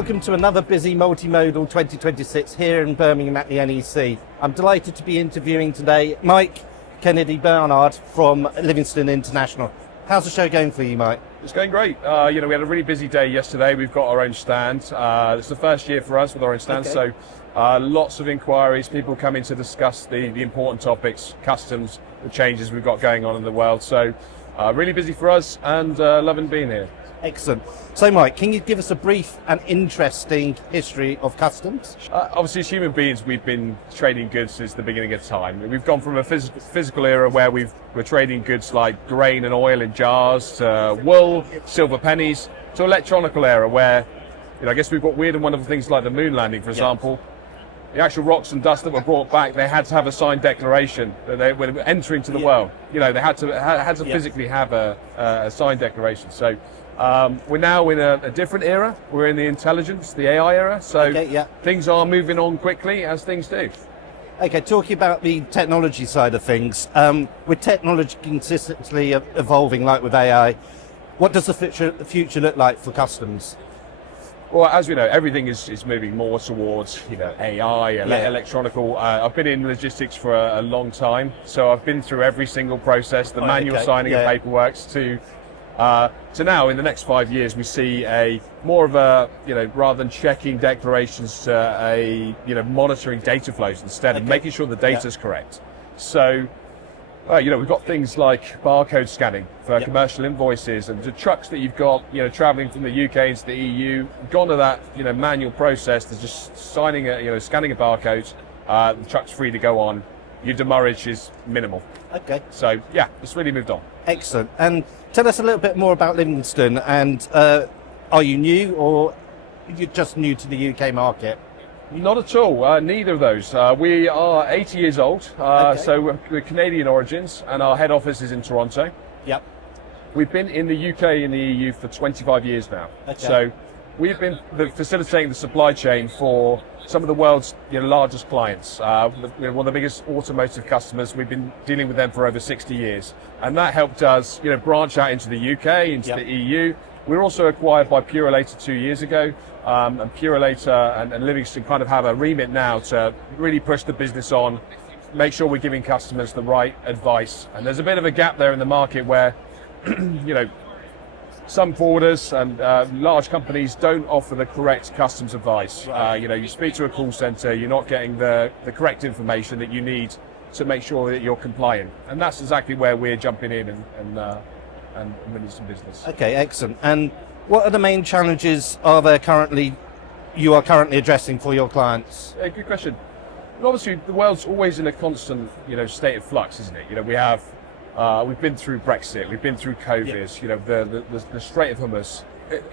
Welcome to another busy multimodal 2026 here in Birmingham at the NEC. I'm delighted to be interviewing today Mike Kennedy-Barnard from Livingston International. How's the show going for you, Mike? It's going great. We had a really busy day yesterday. We've got our own stand. It's the first year for us with our own stand, so lots of inquiries, people coming to discuss the important topics, customs, the changes we've got going on in the world. So really busy for us and loving being here. Excellent. So, Mike, can you give us a brief and interesting history of customs? Obviously, as human beings, we've been trading goods since the beginning of time. We've gone from a physical era where we're trading goods like grain and oil in jars, to wool, silver pennies, to electronical era where, I guess we've got weird and wonderful things like the moon landing, for example. The actual rocks and dust that were brought back, they had to have a signed declaration that they were entering to the world. They had to physically have a signed declaration. So we're now in a different era. We're in the intelligence, the AI era. So things are moving on quickly, as things do. Okay, talking about the technology side of things, with technology consistently evolving like with AI, what does the future look like for customs? Well, as we know, everything is moving more towards AI, electronical. I've been in logistics for a long time, so I've been through every single process, the manual signing of paperwork to now in the next 5 years we see more of a rather than checking declarations, monitoring data flows instead and making sure the data is correct. So we've got things like barcode scanning for commercial invoices, and the trucks that you've got, traveling from the UK into the EU, gone to that, manual process. There's just scanning a barcode. The truck's free to go on. Your demurrage is minimal. Okay. So it's really moved on. Excellent. And tell us a little bit more about Livingston. And are you new, or you're just new to the UK market? Not at all, neither of those. We are 80 years old, so we're Canadian origins, and our head office is in Toronto. Yep. We've been in the UK and the EU for 25 years now. Okay. So we've been facilitating the supply chain for some of the world's largest clients. One of the biggest automotive customers. We've been dealing with them for over 60 years. And that helped us branch out into the UK, into the EU. We were also acquired by Purolator 2 years ago, and Purolator and Livingston kind of have a remit now to really push the business on, make sure we're giving customers the right advice. And there's a bit of a gap there in the market where, some forwarders and large companies don't offer the correct customs advice. You speak to a call center, you're not getting the correct information that you need to make sure that you're compliant. And that's exactly where we're jumping in and winning some business. Okay, excellent. And what are the main challenges you are currently addressing for your clients? Good question. Well, obviously, the world's always in a constant, state of flux, isn't it? We've been through Brexit, we've been through COVID, the Strait of Hormuz,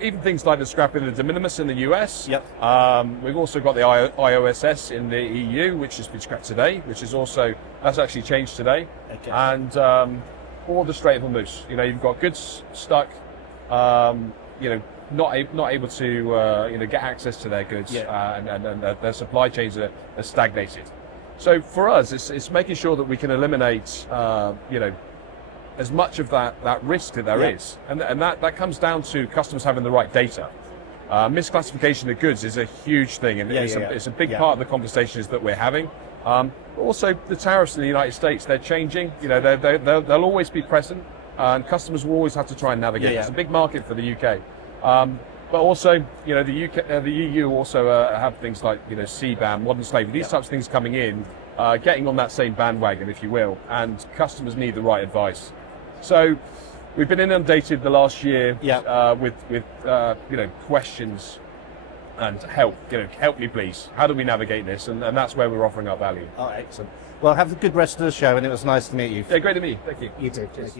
even things like the scrapping of the de minimis in the US. We've also got the IOSS in the EU, which has been scrapped today, that's actually changed today. Okay. And or the Strait of Hormuz. You've got goods stuck, not able to get access to their goods, and their supply chains are stagnated. So for us, it's making sure that we can eliminate as much of that risk that there is, and that comes down to customers having the right data. Misclassification of goods is a huge thing, and it's a big part of the conversations that we're having. Also, the tariffs in the United States, they're changing. They'll always be present, and customers will always have to try and navigate. It's a big market for the UK. But also, the EU also have things like, CBAM, modern slavery, these types of things coming in, getting on that same bandwagon, if you will, and customers need the right advice. So we've been inundated the last year with questions and help. Help me please. How do we navigate this? And that's where we're offering our value. Oh, excellent. Well, have a good rest of the show, and it was nice to meet you. Yeah, great to meet you. Thank you. You too. Cheers.